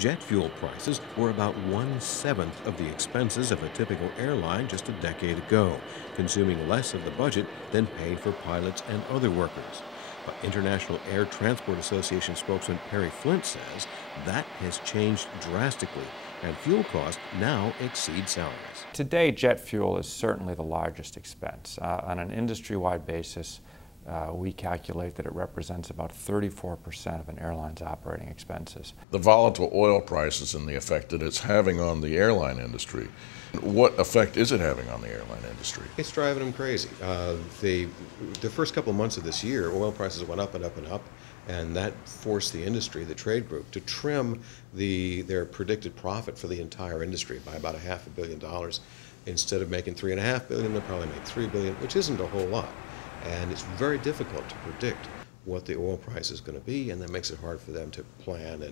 Jet fuel prices were about 1/7 of the expenses of a typical airline just a decade ago, consuming less of the budget than paid for pilots and other workers. But International Air Transport Association spokesman Perry Flint says that has changed drastically, and fuel costs now exceed salaries. Today, jet fuel is certainly the largest expense. On an industry-wide basis, we calculate that it represents about 34% of an airline's operating expenses. The volatile oil prices and the effect that it's having on the airline industry. What effect is it having on the airline industry? It's driving them crazy. The first couple of months of this year, oil prices went up and up and up, and that forced the industry, the trade group, to trim their predicted profit for the entire industry by about $500 million. Instead of making $3.5 billion, they'll probably make $3 billion, which isn't a whole lot. And it's very difficult to predict what the oil price is going to be, and that makes it hard for them to plan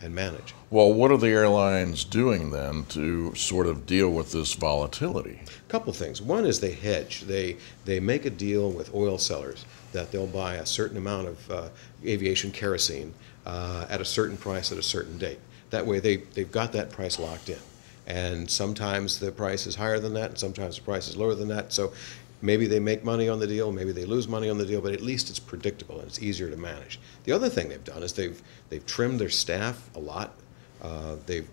and manage. Well, what are the airlines doing then to sort of deal with this volatility? A couple things. One is they hedge. They make a deal with oil sellers that they'll buy a certain amount of aviation kerosene at a certain price at a certain date. That way they've got that price locked in. And sometimes the price is higher than that, and sometimes the price is lower than that. So maybe they make money on the deal, maybe they lose money on the deal, but at least it's predictable and it's easier to manage. The other thing they've done is they've trimmed their staff a lot. They've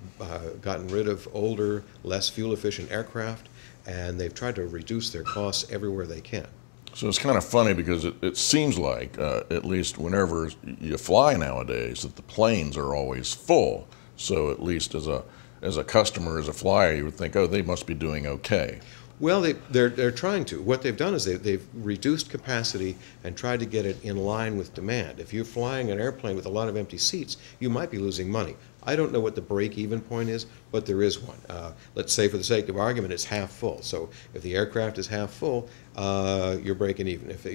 gotten rid of older, less fuel-efficient aircraft, and they've tried to reduce their costs everywhere they can. So it's kind of funny because it seems like, at least whenever you fly nowadays, that the planes are always full. So at least as a customer, as a flyer, you would think, oh, they must be doing okay. Well, they're trying to. What they've done is they've reduced capacity and tried to get it in line with demand. If you're flying an airplane with a lot of empty seats, you might be losing money. I don't know what the break-even point is, but there is one. Let's say, for the sake of argument, it's half full. So if the aircraft is half full, you're breaking even. If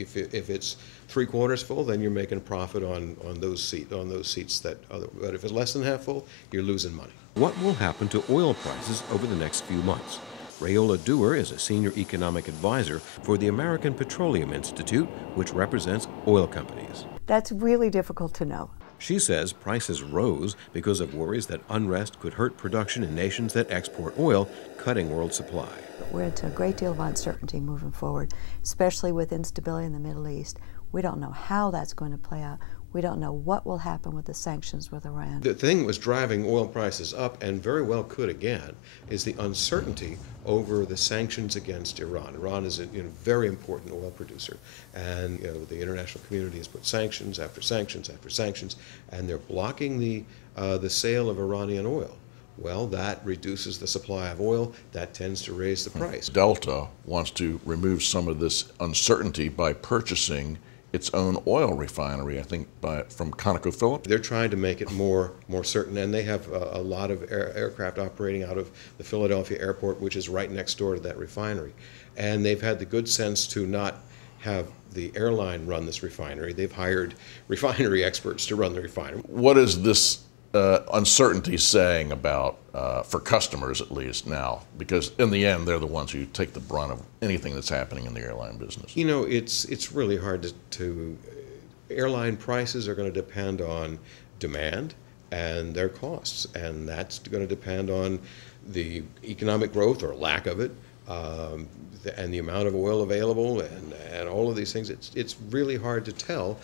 it's 3/4 full, then you're making a profit on those seats but if it's less than half full, you're losing money. What will happen to oil prices over the next few months? Rayola Dewar is a senior economic advisor for the American Petroleum Institute, which represents oil companies. That's really difficult to know. She says prices rose because of worries that unrest could hurt production in nations that export oil, cutting world supply. We're into a great deal of uncertainty moving forward, especially with instability in the Middle East. We don't know how that's going to play out. We don't know what will happen with the sanctions with Iran. The thing that was driving oil prices up, and very well could again, is the uncertainty over the sanctions against Iran. Iran is a very important oil producer, and the international community has put sanctions after sanctions after sanctions, and they're blocking the sale of Iranian oil. Well, that reduces the supply of oil. That tends to raise the price. Delta wants to remove some of this uncertainty by purchasing its own oil refinery, I think, from ConocoPhillips. They're trying to make it more certain, and they have a lot of aircraft operating out of the Philadelphia airport, which is right next door to that refinery. And they've had the good sense to not have the airline run this refinery. They've hired refinery experts to run the refinery. What is this uncertainty saying about, for customers at least now? Because in the end, they're the ones who take the brunt of anything that's happening in the airline business. You know, it's really hard to airline prices are going to depend on demand and their costs, and that's going to depend on the economic growth or lack of it, and the amount of oil available, and all of these things. It's really hard to tell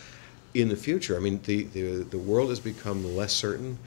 in the future. I mean, the world has become less certain.